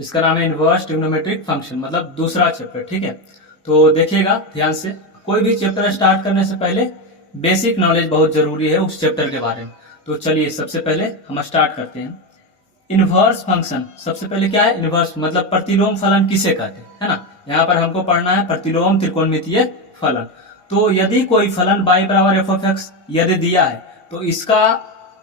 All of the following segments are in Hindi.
इसका नाम है इनवर्स ट्रिग्नोमेट्रिक फंक्शन, मतलब दूसरा चैप्टर। ठीक है, तो देखिएगा ध्यान से, कोई भी चैप्टर स्टार्ट करने से पहले बेसिक नॉलेज बहुत जरूरी है उस चैप्टर के बारे में। तो चलिए सबसे पहले हम स्टार्ट करते हैं। इनवर्स फंक्शन, सबसे पहले क्या है इनवर्स, मतलब प्रतिलोम फलन किसे कहते हैं, है ना। यहाँ पर हमको पढ़ना है प्रतिलोम त्रिकोणमितीय फलन। तो यदि कोई फलन y बराबर एफ ऑफ एक्स यदि दिया है तो इसका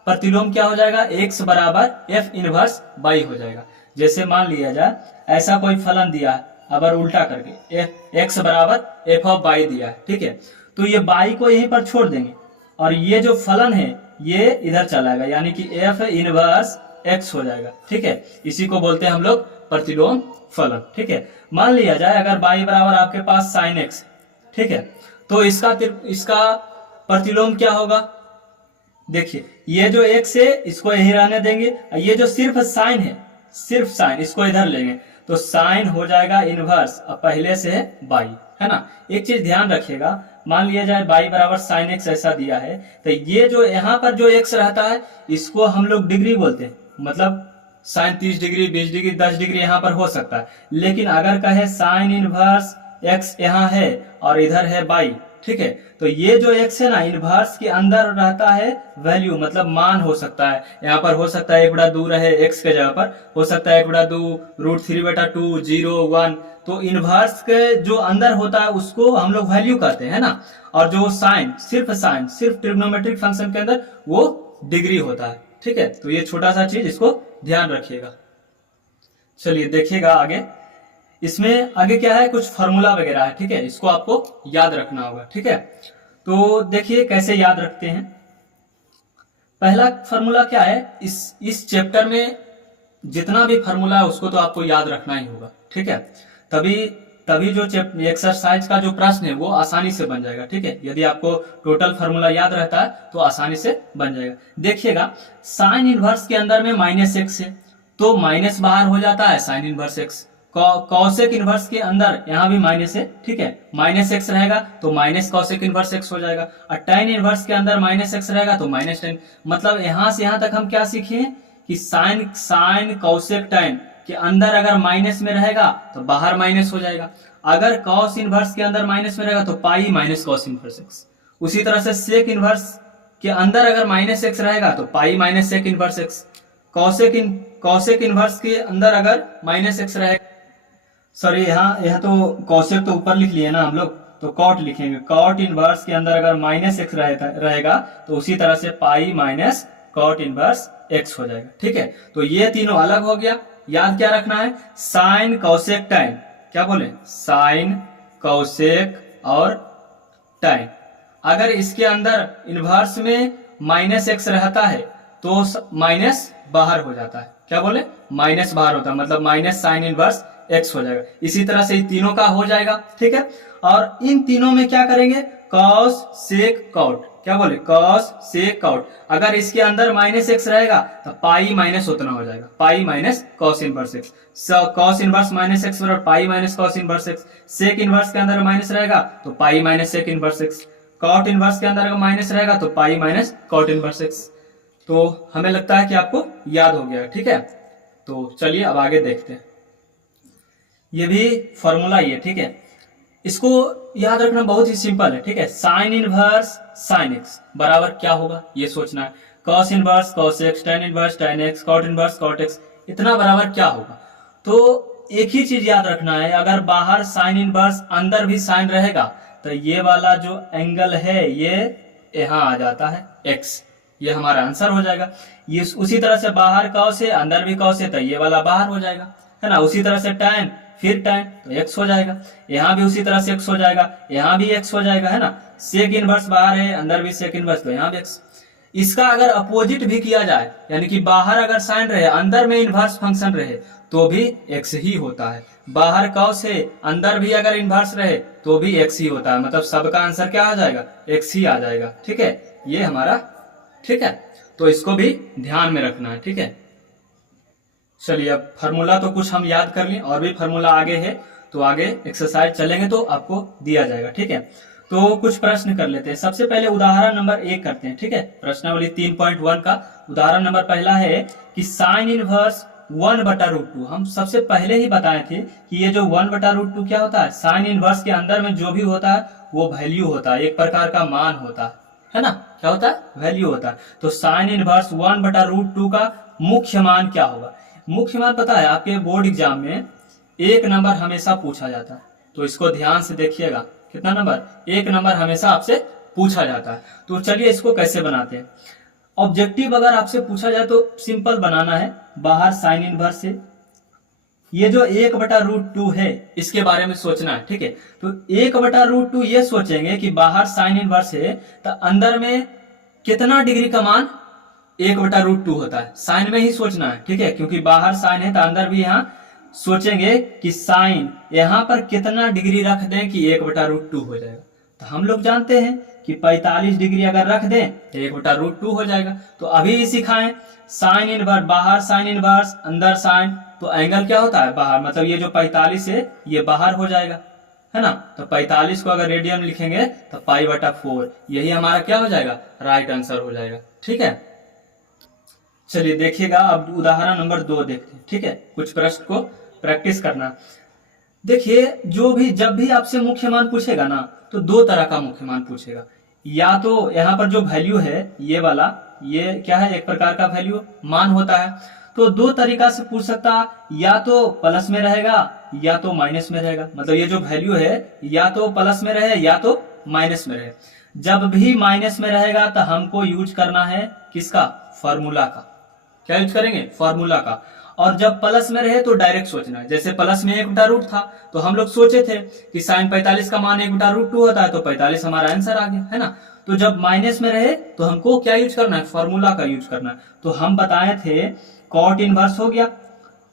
प्रतिलोम क्या हो जाएगा, x बराबर एफ इनवर्स y हो जाएगा। जैसे मान लिया जाए ऐसा कोई फलन दिया है, अगर उल्टा करके x बराबर एफ ऑफ y दिया है, ठीक है, तो ये y को यहीं पर छोड़ देंगे और ये जो फलन है ये इधर चलाएगा, यानी कि एफ इनवर्स x हो जाएगा। ठीक है, इसी को बोलते हैं हम लोग प्रतिलोम फलन। ठीक है, मान लिया जाए अगर y बराबर आपके पास साइन x, ठीक है, तो इसका प्रतिलोम क्या होगा, देखिए ये जो x है इसको यही रहने देंगे, ये जो सिर्फ साइन है, सिर्फ साइन, इसको इधर लेंगे तो साइन हो जाएगा इनवर्स, अब पहले से है y, है ना। एक चीज ध्यान रखिएगा, मान लिया जाए y बराबर साइन x ऐसा दिया है, तो ये जो यहाँ पर जो x रहता है इसको हम लोग डिग्री बोलते हैं, मतलब साइन 30 डिग्री 20 डिग्री 10 डिग्री यहाँ पर हो सकता है। लेकिन अगर कहे साइन इनवर्स x यहाँ है और इधर है y, ठीक है, तो ये जो x है ना इनवर्स के अंदर रहता है वैल्यू, मतलब मान हो सकता है, यहाँ पर हो सकता है 1/2 रहे x के जगह पर, हो सकता है 1/2 √3/2 0 1, तो इनवर्स के जो अंदर होता है उसको हम लोग वैल्यू कहते हैं ना। और जो साइन सिर्फ ट्रिग्नोमेट्रिक फंक्शन के अंदर वो डिग्री होता है। ठीक है, तो ये छोटा सा चीज इसको ध्यान रखिएगा। चलिए देखिएगा आगे, इसमें आगे क्या है, कुछ फॉर्मूला वगैरह है। ठीक है, इसको आपको याद रखना होगा। ठीक है, तो देखिए कैसे याद रखते हैं। पहला फॉर्मूला क्या है, इस चैप्टर में जितना भी फॉर्मूला है उसको तो आपको याद रखना ही होगा। ठीक है, तभी जो एक्सरसाइज का जो प्रश्न है वो आसानी से बन जाएगा। ठीक है, यदि आपको टोटल फॉर्मूला याद रहता है तो आसानी से बन जाएगा। देखिएगा साइन इनवर्स के अंदर में -x है तो माइनस बाहर हो जाता है sine inverse x। Cosec inverse के अंदर यहाँ भी माइनस है, ठीक है, -x रहेगा तो माइनस कॉसेक इनवर्स x हो जाएगा। और tan इनवर्स के अंदर -x रहेगा तो माइनस tan, मतलब यहाँ से यहाँ तक हम क्या सीखे कि साइन कॉसेक tan के अंदर अगर माइनस में रहेगा तो बाहर माइनस हो जाएगा, अगर कॉस इनवर्स के अंदर माइनस में रहेगा तो pi minus cos inverse x। उसी तरह से सेक इनवर्स के अंदर अगर -x रहेगा तो pi minus sec inverse x। Cosec inverse के अंदर अगर -x रहेगा, सॉरी यहाँ तो कॉसेक तो ऊपर लिख लिए ना हम लोग, तो कॉट लिखेंगे, कॉट इनवर्स के अंदर अगर -x रहेगा तो उसी तरह से pi minus cot inverse x हो जाएगा। ठीक है, तो ये तीनों अलग हो गया। याद क्या रखना है, साइन कॉसेक tan, क्या बोले, साइन कॉसेक और tan। अगर इसके अंदर इनवर्स में -x रहता है तो माइनस बाहर हो जाता है, क्या बोले, माइनस बाहर होता है, मतलब माइनस साइन इनवर्स x हो जाएगा। इसी तरह से तीनों का हो जाएगा। ठीक है, और इन तीनों में क्या करेंगे, कॉस सेक कॉट, क्या बोले, कॉस सेक कॉट। अगर इसके अंदर -x रहेगा तो पाई माइनस उतना हो जाएगा, pi minus cos inverse x। Cos inverse -x बराबर pi minus cos inverse x। Sec inverse के अंदर माइनस रहेगा तो pi minus sec inverse x। Cot inverse के अंदर अगर माइनस रहेगा तो pi minus cot inverse x। तो हमें लगता है कि आपको याद हो गया। ठीक है, तो चलिए अब आगे देखते हैं। ये भी फॉर्मूला ही है। ठीक है, इसको याद रखना बहुत ही सिंपल है। ठीक है, साइन इनवर्स साइन x बराबर क्या होगा ये सोचना है, cos inverse cos x, tan inverse tan x, cot inverse cot x, इतना बराबर क्या होगा। तो एक ही चीज याद रखना है, अगर बाहर साइन इनवर्स अंदर भी साइन रहेगा तो ये वाला जो एंगल है ये यहाँ आ जाता है x, ये हमारा आंसर हो जाएगा। ये उसी तरह से बाहर कॉस है अंदर भी कॉस है तो ये वाला बाहर हो जाएगा, है ना। उसी तरह से tan फिर tan तो x हो जाएगा, यहाँ भी उसी तरह से x हो जाएगा, यहाँ भी x हो जाएगा, है ना। सेक इनवर्स बाहर है अंदर भी सेक इनवर्स तो यहाँ भी x। इसका अगर अपोजिट भी किया जाए, यानी कि बाहर अगर साइन रहे अंदर में इनवर्स फंक्शन रहे तो भी x ही होता है। बाहर कॉस है अंदर भी अगर इनवर्स रहे तो भी x ही होता है, मतलब सबका आंसर क्या आ जाएगा, x ही आ जाएगा। ठीक है, ये हमारा, ठीक है, तो इसको भी ध्यान में रखना है। ठीक है, चलिए अब फार्मूला तो कुछ हम याद कर लें, और भी फार्मूला आगे है तो आगे एक्सरसाइज चलेंगे तो आपको दिया जाएगा। ठीक है, तो कुछ प्रश्न कर लेते हैं। सबसे पहले उदाहरण नंबर 1 करते हैं। ठीक है, प्रश्नावली 3.1 का उदाहरण नंबर पहला है कि साइन इनवर्स 1/√2। हम सबसे पहले ही बताए थे कि ये जो 1/√2 क्या होता है, साइन इनवर्स के अंदर में जो भी होता है वो वैल्यू होता है, एक प्रकार का मान होता है ना, क्या होता है, वैल्यू होता है। तो साइन इनवर्स 1/√2 का मुख्य मान क्या होगा? मुख्य मान पता है, आपके बोर्ड एग्जाम में 1 नंबर हमेशा पूछा जाता है, तो इसको ध्यान से देखिएगा। कितना नंबर? 1 नंबर हमेशा आपसे पूछा जाता है। तो चलिए इसको कैसे बनाते हैं। ऑब्जेक्टिव अगर आपसे पूछा जाए तो सिंपल बनाना है, बाहर साइन इनवर्स से ये जो 1/√2 है इसके बारे में सोचना है, ठीक है। तो 1/√2 ये सोचेंगे कि बाहर साइन इनवर्स है तो अंदर में कितना डिग्री का मान 1/√2 होता है, साइन में ही सोचना है, ठीक है, क्योंकि बाहर साइन है तो अंदर भी यहाँ सोचेंगे कि साइन यहाँ पर कितना डिग्री रख दें कि 1/√2 हो जाएगा। तो हम लोग जानते हैं कि 45 डिग्री अगर रख दें तो 1/√2 हो जाएगा। तो अभी ही सिखाएं, साइन इनवर्स, बाहर साइन इनवर्स अंदर साइन, तो एंगल क्या होता है बाहर, मतलब ये जो 45 है ये बाहर हो जाएगा, है ना। तो 45 को अगर रेडियन लिखेंगे तो π/4, यही हमारा क्या हो जाएगा, राइट आंसर हो जाएगा, ठीक है। चलिए देखिएगा, अब उदाहरण नंबर 2 देखते हैं, ठीक है। कुछ प्रश्न को प्रैक्टिस करना। देखिए जब भी आपसे मुख्य मान पूछेगा ना तो 2 तरह का मुख्य मान पूछेगा। या तो यहाँ पर जो वैल्यू है ये वाला, ये क्या है, एक प्रकार का वैल्यू मान होता है। तो 2 तरीका से पूछ सकता है, या तो प्लस में रहेगा या तो माइनस में रहेगा। मतलब ये जो वैल्यू है या तो प्लस में रहे या तो माइनस में रहे। जब भी माइनस में रहेगा तो हमको यूज करना है किसका, फॉर्मूला का। क्या यूज करेंगे, फॉर्मूला का। और जब प्लस में रहे तो डायरेक्ट सोचना है। जैसे प्लस में 1/√2 था तो हम लोग सोचे थे कि साइन 45 का मान 1/√2 होता है, तो 45 हमारा आंसर आ गया, है ना। तो जब माइनस में रहे तो हमको क्या यूज करना है, फॉर्मूला का यूज करना है। तो हम बताए थे कॉट इनवर्स हो गया,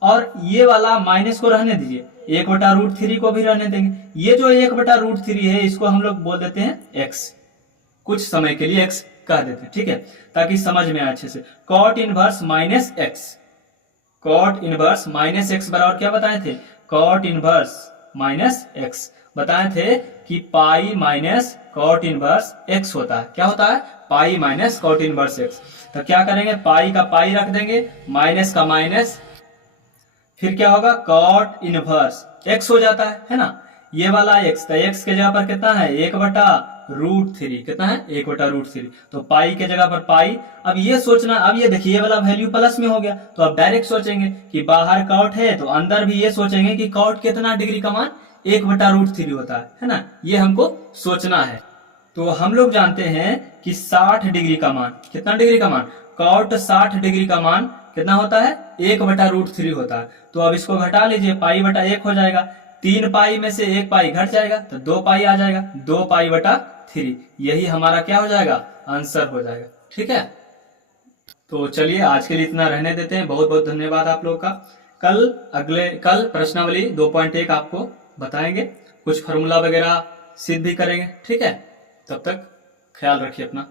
और ये वाला माइनस को रहने दीजिए, 1/√3 को भी रहने देंगे। ये जो 1/√3 है इसको हम लोग बोल देते हैं x, कुछ समय के लिए x कह देते हैं, ठीक है, ताकि समझ में आए अच्छे से। Cot inverse minus x, cot inverse minus x बराबर क्या बताए थे, कॉट इनवर्स माइनस x बताए थे कि pi minus cot inverse x होता है। क्या होता है, pi minus cot inverse x। तो क्या करेंगे, पाई का पाई रख देंगे, माइनस का माइनस, फिर क्या होगा, कॉट इनवर्स x हो जाता है ना। ये वाला x, तो x के जगह पर कितना है, 1/√3, कितना है, 1/√3। तो पाई के जगह पर पाई। अब ये सोचना, अब ये देखिए ये वाला वैल्यू प्लस में हो गया, तो अब डायरेक्ट सोचेंगे कि बाहर कॉट है तो अंदर भी ये सोचेंगे कि कॉट कितना डिग्री का मान 1/√3 होता है ना। ये हमको सोचना है। तो हम लोग जानते हैं कि 60 डिग्री का मान, कितना डिग्री का मान, कॉट 60 डिग्री का मान कितना होता है, 1/√3 होता है। तो अब इसको घटा लीजिए, π/1 हो जाएगा। 3 पाई में से 1 पाई घट जाएगा तो 2 पाई आ जाएगा, 2π/3, यही हमारा क्या हो जाएगा, आंसर हो जाएगा, ठीक है। तो चलिए आज के लिए इतना रहने देते हैं। बहुत बहुत धन्यवाद आप लोग का। कल प्रश्नावली 2.1 आपको बताएंगे, कुछ फॉर्मूला वगैरह सिद्ध भी करेंगे, ठीक है। तब तक ख्याल रखिए अपना।